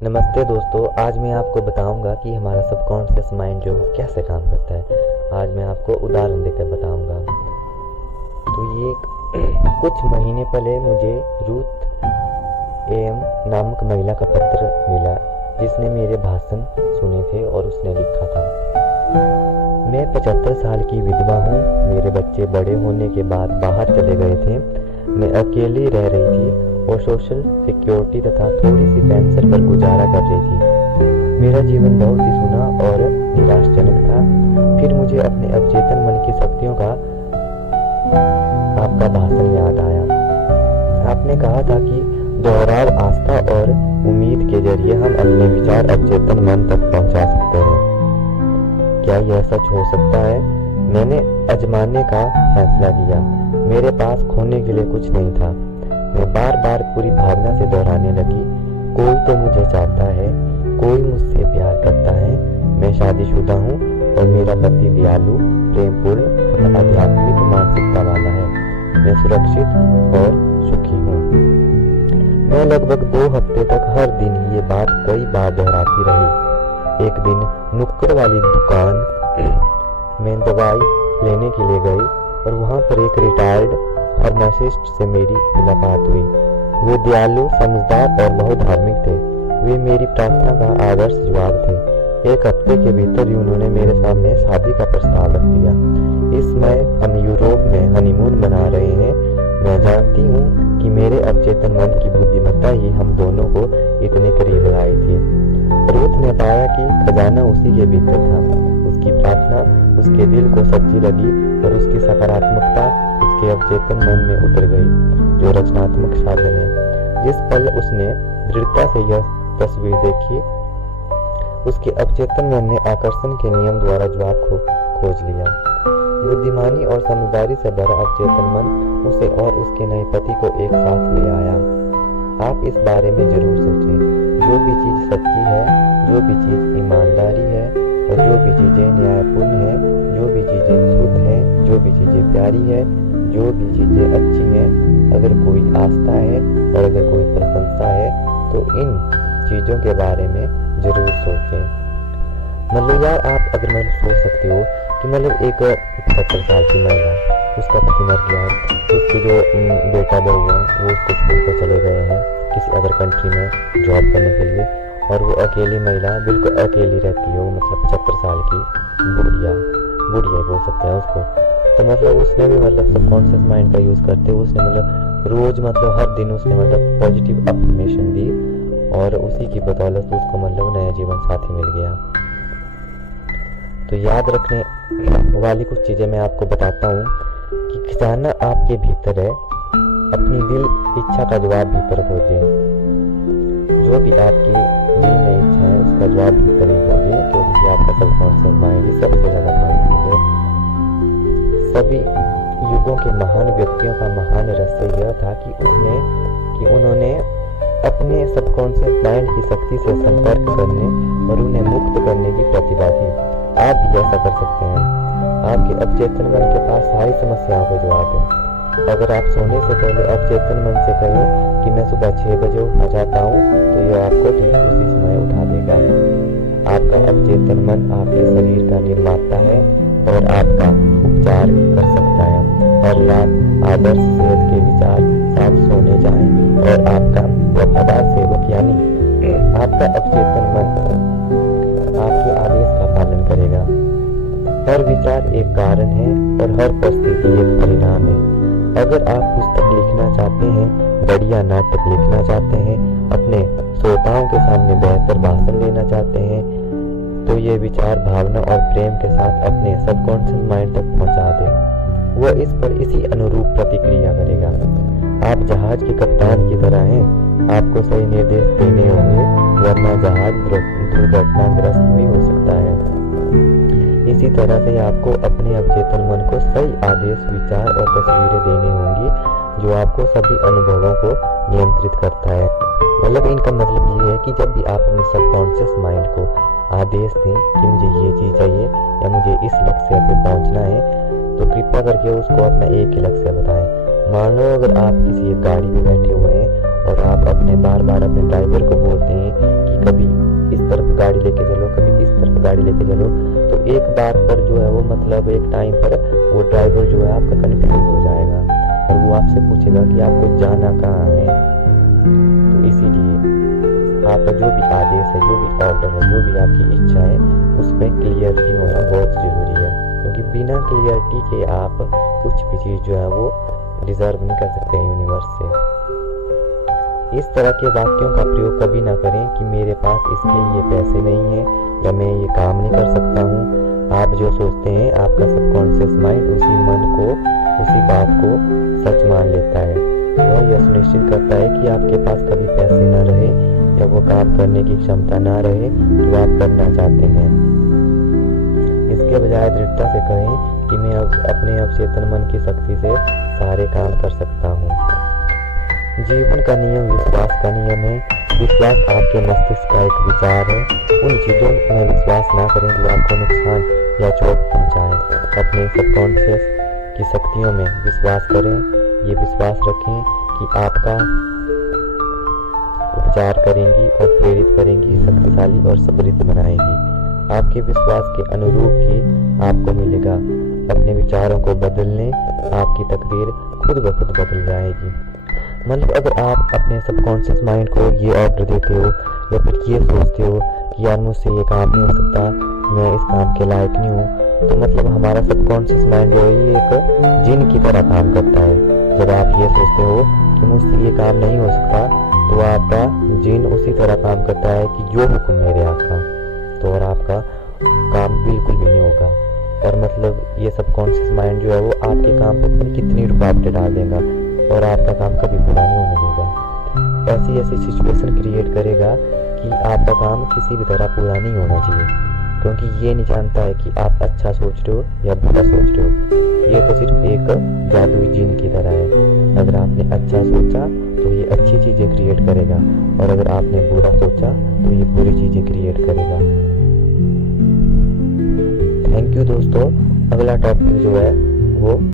नमस्ते दोस्तों, आज मैं आपको बताऊंगा कि हमारा सबकॉन्शियस माइंड जो है कैसे काम करता है। आज मैं आपको उदाहरण देकर बताऊंगा। तो ये कुछ महीने पहले मुझे रूथ एम नामक महिला का पत्र मिला, जिसने मेरे भाषण सुने थे और उसने लिखा था, मैं 75 साल की विधवा हूँ। मेरे बच्चे बड़े होने के बाद बाहर चले गए थे। मैं अकेली रह रही थी और सोशल सिक्योरिटी तथा थोड़ी सी पेंशन पर गुजारा कर रही थी। मेरा जीवन बहुत ही सुना और निराशाजनक था। फिर मुझे अपने अवचेतन मन की शक्तियों का आपका भाषण याद आया। आपने कहा था कि दोहराव, आस्था और उम्मीद के जरिए हम अपने विचार अवचेतन मन तक पहुंचा सकते हैं। क्या यह सच हो सकता है? मैंने आजमाने का फैसला किया। मेरे पास खोने के लिए कुछ नहीं था। मैं बार बार पूरी भावना से दोहराने लगी, कोई तो मुझे चाहता है, कोई मुझसे प्यार करता है, मैं शादीशुदा हूँ और मेरा पति दयालु, प्रेमपूर्ण और आध्यात्मिक मानसिकता वाला है। मैं सुरक्षित और सुखी हूँ। मैं लगभग 2 हफ्ते तक हर दिन ये बात कई बार दोहराती रही। एक दिन नुक्कड़ वाली दुकान में दवाई लेने के लिए गई और वहाँ पर एक रिटायर्ड फार्मासिस्ट से मेरी मुलाकात हुई। वे दयालु, समझदार और बहुत धार्मिक थे। वे मेरी प्रार्थना का आदर्श जवाब थे। 1 हफ्ते के भीतर ही उन्होंने मेरे सामने शादी का प्रस्ताव रख दिया। इस समय हम यूरोप में हनीमून मना रहे हैं। मैं जानती हूँ कि मेरे अवचेतन मन की बुद्धिमत्ता ही हम दोनों को इतने करीब लाई थी। रूथ ने पाया कि खजाना उसी के भीतर था। उसकी प्रार्थना उसके दिल को सच्ची लगी और उसकी सकारात्मकता उसके अवचेतन मन में उतर गई, जो रचनात्मक साधन है। जिस पल उसने दृढ़ता से यह तस्वीर देखी, उसके अवचेतन मन ने आकर्षण के नियम द्वारा जवाब खोज लिया। बुद्धिमानी और समझदारी से भरा अवचेतन मन उसे और उसके नए पति को एक साथ ले आया। आप इस बारे में जरूर सोचें। जो भी चीज सच्ची है, जो भी चीज ईमानदारी है और जो भी चीजें न्यायपूर्ण है, जो भी चीजें शुद्ध है, जो भी चीजें प्यारी है, जो भी चीजें अच्छी हैं, अगर कोई आस्था है और अगर कोई प्रशंसा है, तो इन चीजों के बारे में जरूर सोचें। मतलब यार, आप अगर सोच सकते हो कि एक 75 साल की महिला, उसका पति मर गया है, उसके जो बेटा बहू है वो उसको छोड़कर चले गए हैं किसी अदर कंट्री में जॉब करने के लिए, और वो अकेली महिला बिल्कुल अकेली रहती है। वो 75 साल की बुढ़िया बोल सकते हैं उसको। तो उसने भी सबकॉन्शियस माइंड का यूज करते हुए उसने रोज हर दिन उसने पॉजिटिव अफर्मेशन दी और उसी की बदौलत उसको नया जीवन साथी मिल गया। तो याद रखने वाली कुछ चीजें मैं आपको बताता हूँ कि खजाना आपके भीतर है। अपनी दिल इच्छा का जवाब भीतर खोजें। जो भी आपकी दिल में इच्छा है उसका जवाब भीतर ही खोजें, क्योंकि आपका सबकॉन्शियस माइंड ही सबसे ज्यादा पावरफुल है। सभी युगों के महान व्यक्तियों का महान रहस्य यह था कि उन्होंने अपने सबकॉन्शियस माइंड की शक्ति से संपर्क करने और उन्हें मुक्त करने की प्रतिभा थी। आप भी ऐसा कर सकते हैं। आपके अवचेतन मन के पास सारी समस्याओं का जवाब है। अगर आप सोने से पहले अवचेतन मन से कहें कि मैं सुबह 6 बजे उठना चाहता हूँ, तो यह आपको ठीक उसी समय उठा देगा। आपका अवचेतन मन आपके शरीर का निर्माता है और आपका उपचार कर सकता है। हर रात आदर्श सेहत के विचार साथ सोने जाएं और आपका वफादार सेवक यानी आपका अवचेतन मन आपके आदेश का पालन करेगा। हर विचार एक कारण है और हर परिस्थिति एक परिणाम है। अगर आप पुस्तक लिखना चाहते हैं, बढ़िया नाटक लिखना चाहते हैं, अपने श्रोताओं के सामने बेहतर भाषण देना चाहते हैं, तो ये विचार भावना और प्रेम के साथ अपने सबकॉन्शियस माइंड तक पहुंचा दें। वह इस पर इसी अनुरूप प्रतिक्रिया करेगा। आप जहाज के कप्तान की तरह हैं। आपको सही निर्देश देने होंगे, वरना जहाज दुर्घटनाग्रस्त भी हो सकता है। इसी तरह से आपको अपने अवचेतन मन को सही आदेश, विचार और तस्वीरें देनी होंगी, जो आपको सभी अनुभवों को नियंत्रित करता है। इनका मतलब ये है कि जब भी आप अपने सबकॉन्शियस माइंड को आदेश दें कि मुझे ये चीज़ चाहिए या मुझे इस लक्ष्य पे पहुंचना है, तो कृपया करके उसको अपना एक ही लक्ष्य बताएं। मान लो अगर आप किसी एक गाड़ी में बैठे हुए हैं और आप अपने बार बार अपने ड्राइवर को बोलते हैं कि कभी इस तरफ गाड़ी लेके चलो, कभी इस तरफ गाड़ी लेके चलो। तो एक बात पर जो है वो मतलब एक टाइम पर वो ड्राइवर जो है आपका कन्फ्यूज हो जाएगा और वो आपसे पूछेगा कि आपको जाना कहाँ है। तो इसीलिए आपका जो भी आदेश है, जो भी ऑर्डर है, जो भी आपकी इच्छा है, उसमें क्लियरिटी होना बहुत ज़रूरी है, क्योंकि बिना क्लियरिटी के आप कुछ भी चीज़ जो है वो डिज़र्व नहीं कर सकते हैं यूनिवर्स से। इस तरह के वाक्यों का प्रयोग कभी ना करें कि मेरे पास इसके लिए पैसे नहीं है या मैं ये काम नहीं कर सकता हूँ। आप जो सोचते हैं आपका सबकॉन्शियस माइंड उसी मन को, उसी बात को सच मान लेता है। वह यह सुनिश्चित करता है कि आपके पास कभी पैसे न रहे या वो काम करने की क्षमता ना रहे जो आप करना चाहते हैं। इसके बजाय दृढ़ता से कहें कि मैं अब अपने अवचेतन मन की शक्ति से सारे काम कर सकता हूँ। जीवन का नियम विश्वास का नियम है। विश्वास आपके मस्तिष्क का एक विचार है। उन चीज़ों में विश्वास ना करें जो आपको नुकसान या चोट पहुँचाए। अपने सबकॉन्शियस की शक्तियों में विश्वास करें। ये विश्वास रखें कि आपका उपचार करेंगी और प्रेरित करेंगी, शक्तिशाली और समृद्ध बनाएंगी। आपके विश्वास के अनुरूप ही आपको मिलेगा। अपने विचारों को बदलने आपकी तकदीर खुद ब खुद बदल जाएगी। मतलब अगर आप अपने सबकॉन्शियस माइंड को ये ऑर्डर देते हो या फिर ये सोचते हो कि यार मुझसे ये काम नहीं हो सकता, मैं इस काम के लायक नहीं हूँ, तो मतलब हमारा सबकॉन्शियस माइंड जो है ये एक जिन की तरह काम करता है। जब आप ये सोचते हो कि मुझसे ये काम नहीं हो सकता, तो आपका जिन उसी तरह काम करता है कि जो हुक्म मेरे आका, तो और आपका काम बिल्कुल भी नहीं होगा। और मतलब ये सबकॉन्शियस माइंड जो है वो आपके काम पर कितनी रुकावटें डाल देगा और आपका काम कभी पूरा नहीं होने देगा। ऐसी ऐसी सिचुएशन क्रिएट करेगा कि आपका काम किसी भी तरह पूरा नहीं होना चाहिए, क्योंकि ये नहीं जानता है कि आप अच्छा सोच रहे हो या बुरा सोच रहे हो। ये तो सिर्फ एक जादुई जिन की तरह है। अगर आपने अच्छा सोचा तो ये अच्छी चीज़ें क्रिएट करेगा, और अगर आपने बुरा सोचा तो ये बुरी चीज़ें क्रिएट करेगा। थैंक यू दोस्तों। अगला टॉपिक जो है वो